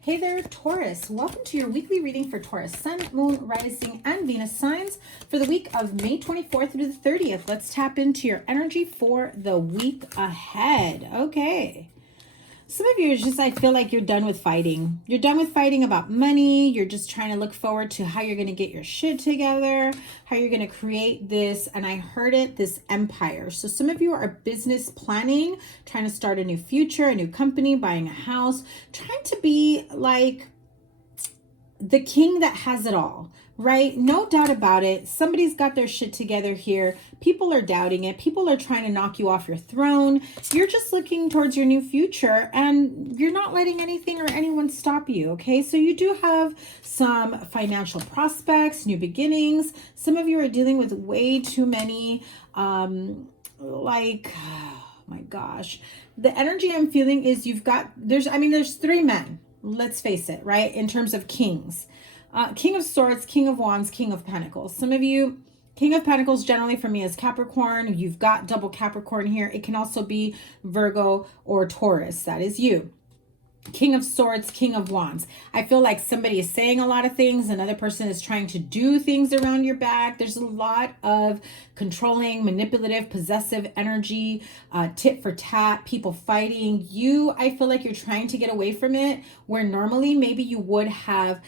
Hey there, Taurus. Welcome to your weekly reading for Taurus Sun, Moon, Rising, and Venus signs for the week of May 24th through the 30th. Let's tap into your energy for the week ahead. Okay. Some of you, I feel like you're done with fighting. You're done with fighting about money. You're just trying to look forward to how you're going to get your shit together, how you're going to create this, and I heard it, this empire. So some of you are business planning, trying to start a new future, a new company, buying a house, trying to be like the king that has it all, right? No doubt about it. Somebody's got their shit together here. People are doubting it. People are trying to knock you off your throne. You're just looking towards your new future and you're not letting anything or anyone stop you, okay? So you do have some financial prospects, new beginnings. Some of you are dealing with way too many, oh my gosh. The energy I'm feeling is there's three men. Let's face it, right? In terms of kings, King of Swords, King of Wands, King of Pentacles. Some of you, King of Pentacles generally for me is Capricorn. You've got double Capricorn here. It can also be Virgo or Taurus. That is you. King of Swords, King of Wands. I feel like somebody is saying a lot of things. Another person is trying to do things around your back. There's a lot of controlling, manipulative, possessive energy, tit for tat, people fighting. I feel like you're trying to get away from it where normally maybe you would have,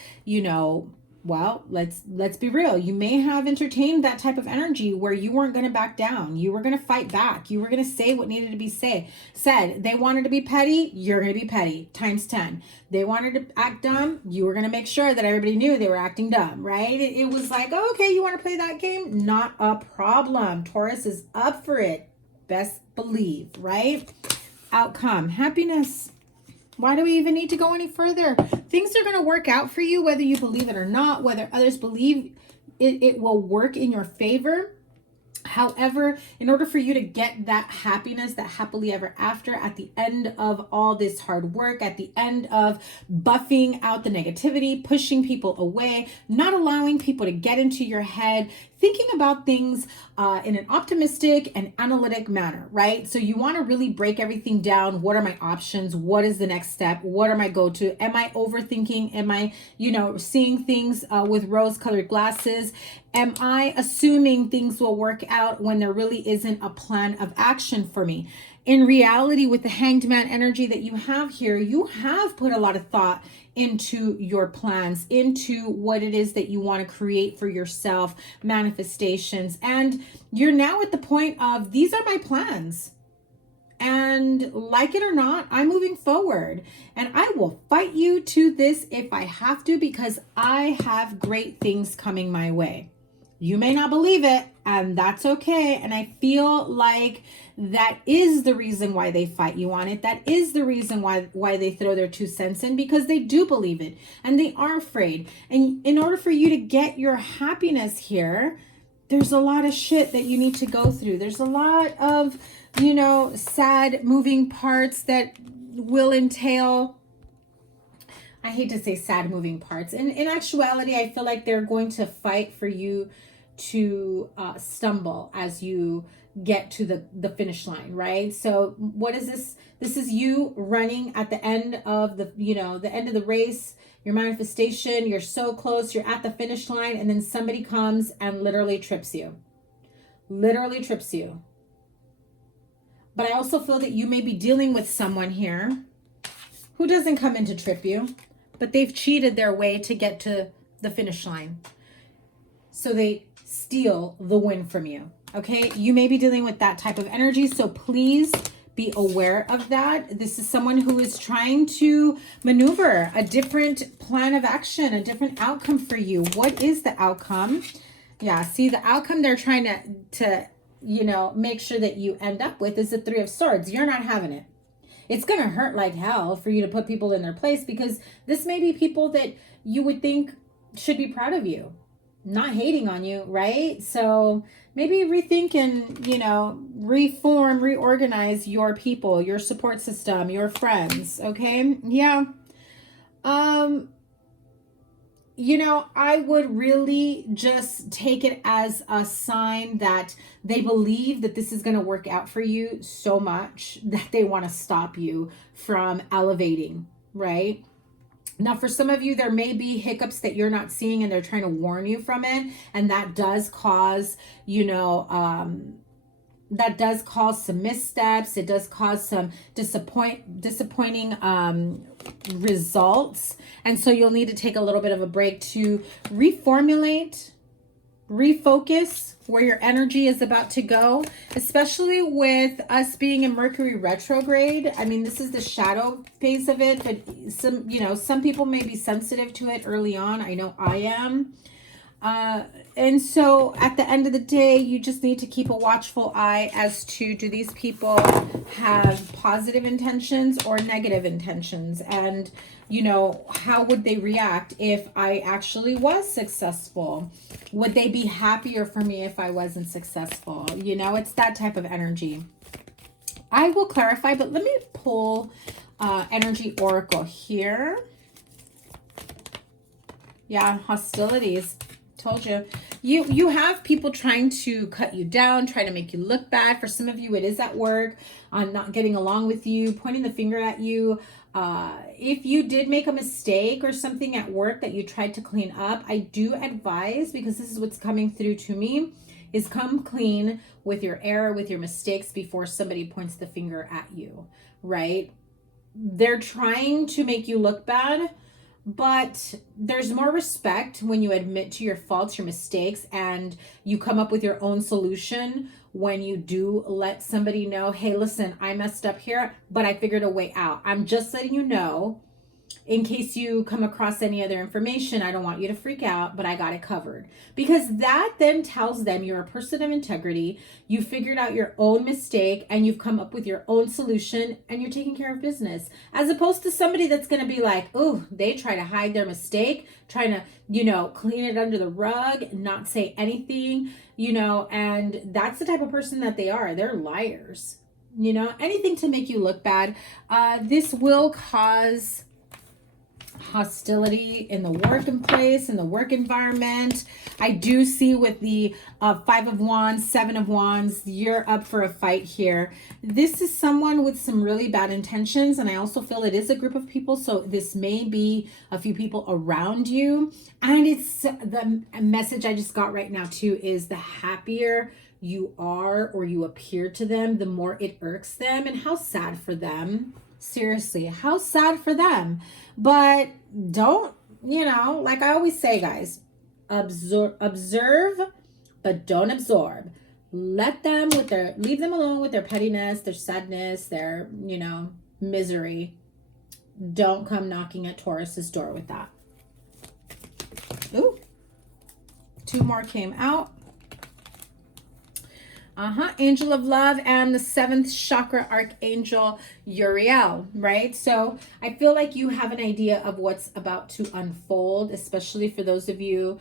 well, let's be real. You may have entertained that type of energy where you weren't going to back down. You were going to fight back. You were going to say what needed to be said. They wanted to be petty. You're going to be petty times 10. They wanted to act dumb. You were going to make sure that everybody knew they were acting dumb, right? It was like, oh, okay, you want to play that game? Not a problem. Taurus is up for it. Best believe, right? Outcome, happiness. Why do we even need to go any further? Things are going to work out for you, whether you believe it or not, whether others believe it will work in your favor. However, in order for you to get that happiness, that happily ever after at the end of all this hard work, at the end of buffing out the negativity, pushing people away, not allowing people to get into your head, thinking about things in an optimistic and analytic manner, right? So you want to really break everything down. What are my options? What is the next step? What are my go-to? Am I overthinking? Am I, seeing things with rose-colored glasses? Am I assuming things will work out when there really isn't a plan of action for me? In reality, with the Hanged Man energy that you have here, you have put a lot of thought into your plans, into what it is that you want to create for yourself, manifestations. And you're now at the point of, these are my plans. And like it or not, I'm moving forward. And I will fight you to this if I have to, because I have great things coming my way. You may not believe it, and that's okay. And I feel like that is the reason why they fight you on it. That is the reason why they throw their 2 cents in, because they do believe it and they are afraid. And in order for you to get your happiness here, there's a lot of shit that you need to go through. There's a lot of, sad moving parts that will entail, I hate to say sad moving parts. And in actuality, I feel like they're going to fight for you to stumble as you get to the finish line, right? So what is this? This is you running at the end of the end of the race, your manifestation. You're so close, you're at the finish line, and then somebody comes and literally trips you. Literally trips you. But I also feel that you may be dealing with someone here who doesn't come in to trip you, but they've cheated their way to get to the finish line. So they steal the win from you, okay? You may be dealing with that type of energy, so please be aware of that. This is someone who is trying to maneuver a different plan of action, a different outcome for you. What is the outcome? Yeah, see, the outcome they're trying to make sure that you end up with is the 3 of Swords. You're not having it. It's going to hurt like hell for you to put people in their place, because this may be people that you would think should be proud of you, not hating on you, right? So maybe rethink and, reform, reorganize your people, your support system, your friends, okay? Yeah. I would really just take it as a sign that they believe that this is going to work out for you so much that they want to stop you from elevating. right? Now, for some of you, there may be hiccups that you're not seeing and they're trying to warn you from it. And that does cause, that does cause some missteps. It does cause some disappointing results. And so you'll need to take a little bit of a break to reformulate, refocus where your energy is about to go, especially with us being in Mercury retrograde. I mean, this is the shadow phase of it, but some people may be sensitive to it early on. I know I am. And so at the end of the day, you just need to keep a watchful eye as to, do these people have positive intentions or negative intentions? And, how would they react if I actually was successful? Would they be happier for me if I wasn't successful? It's that type of energy. I will clarify, but let me pull Energy Oracle here. Yeah, hostilities. Told you. You have people trying to cut you down, trying to make you look bad. For some of you, it is at work, not getting along with you, pointing the finger at you. If you did make a mistake or something at work that you tried to clean up, I do advise, because this is what's coming through to me, is come clean with your error, with your mistakes before somebody points the finger at you, right? They're trying to make you look bad, but there's more respect when you admit to your faults, your mistakes, and you come up with your own solution. When you do let somebody know, hey, listen, I messed up here, but I figured a way out. I'm just letting you know, in case you come across any other information, I don't want you to freak out, but I got it covered. Because that then tells them you're a person of integrity, you figured out your own mistake, and you've come up with your own solution, and you're taking care of business. As opposed to somebody that's going to be like, oh, they try to hide their mistake, trying to, clean it under the rug, not say anything, and that's the type of person that they are. They're liars, anything to make you look bad. This will cause hostility in the workplace, in the work environment. I do see with the 5 of Wands, 7 of Wands, you're up for a fight here. This is someone with some really bad intentions, and I also feel it is a group of people, so this may be a few people around you. And it's the message I just got right now too, is the happier you are or you appear to them, the more it irks them. And how sad for them. Seriously, how sad for them. But don't, like I always say, guys, observe, but don't absorb. Leave them alone with their pettiness, their sadness, their, misery. Don't come knocking at Taurus's door with that. Ooh, 2 more came out. Angel of Love and the 7th chakra archangel Uriel, right? So I feel like you have an idea of what's about to unfold, especially for those of you.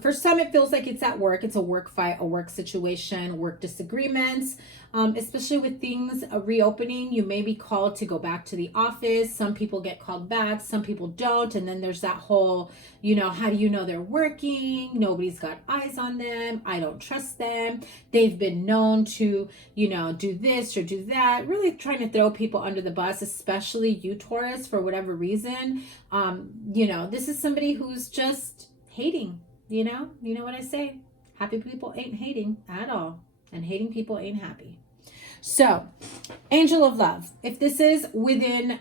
For some, it feels like it's at work. It's a work fight, a work situation, work disagreements, especially with things reopening. You may be called to go back to the office. Some people get called back, some people don't. And then there's that whole, how do you know they're working? Nobody's got eyes on them. I don't trust them. They've been known to, do this or do that. Really trying to throw people under the bus, especially you, Taurus, for whatever reason. This is somebody who's just hating, you know what I say? Happy people ain't hating at all. And hating people ain't happy. So, Angel of Love. If this is within,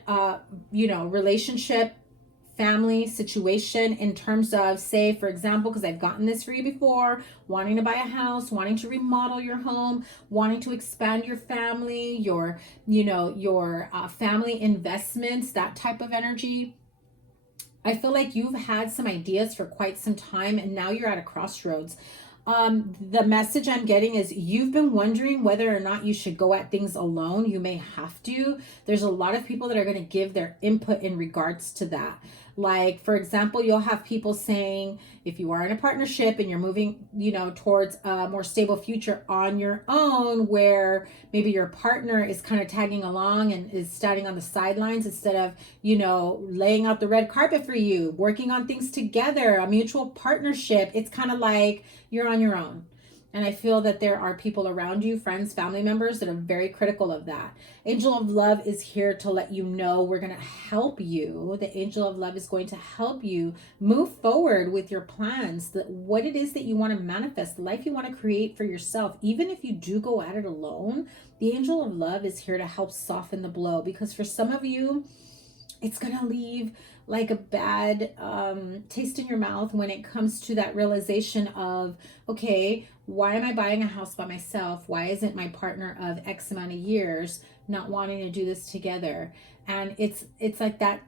relationship, family situation, in terms of, say, for example, because I've gotten this for you before, wanting to buy a house, wanting to remodel your home, wanting to expand your family, your family investments, that type of energy. I feel like you've had some ideas for quite some time, and now you're at a crossroads. The message I'm getting is you've been wondering whether or not you should go at things alone. You may have to. There's a lot of people that are going to give their input in regards to that. Like, for example, you'll have people saying, if you are in a partnership and you're moving, towards a more stable future on your own, where maybe your partner is kind of tagging along and is standing on the sidelines instead of, laying out the red carpet for you, working on things together, a mutual partnership. It's kind of like you're on your own. And I feel that there are people around you, friends, family members, that are very critical of that. Angel of Love is here to let you know we're going to help you. The Angel of Love is going to help you move forward with your plans, what it is that you want to manifest, the life you want to create for yourself. Even if you do go at it alone, the Angel of Love is here to help soften the blow, because for some of you, it's going to leave like a bad taste in your mouth when it comes to that realization of, okay, why am I buying a house by myself? Why isn't my partner of X amount of years not wanting to do this together? And it's like that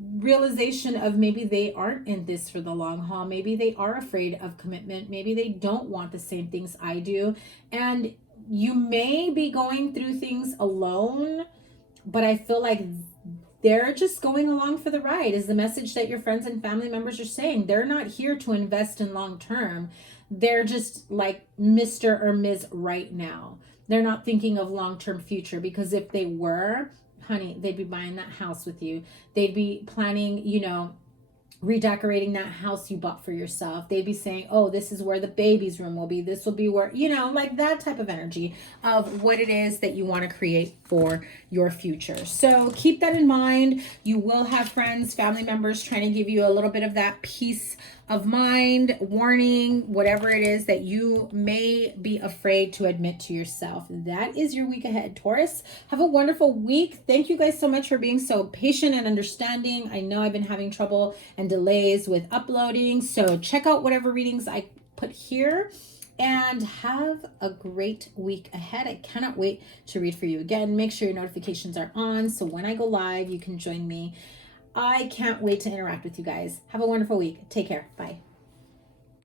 realization of maybe they aren't in this for the long haul. Maybe they are afraid of commitment. Maybe they don't want the same things I do. And you may be going through things alone, but I feel like they're just going along for the ride, is the message that your friends and family members are saying. They're not here to invest in long term. They're just like Mr. or Ms. right now. They're not thinking of long-term future, because if they were, honey, they'd be buying that house with you. They'd be planning, you know, redecorating that house you bought for yourself. They'd be saying, oh, this is where the baby's room will be. This will be where, you know, like that type of energy of what it is that you want to create for your future. So keep that in mind. You will have friends, family members trying to give you a little bit of that peace of mind, warning, whatever it is that you may be afraid to admit to yourself. That is your week ahead, Taurus. Have a wonderful week. Thank you guys so much for being so patient and understanding. I know I've been having trouble and delays with uploading, so check out whatever readings I put here, and have a great week ahead. I cannot wait to read for you again. Make sure your notifications are on so when I go live, you can join me. I can't wait to interact with you guys. Have a wonderful week. Take care. Bye.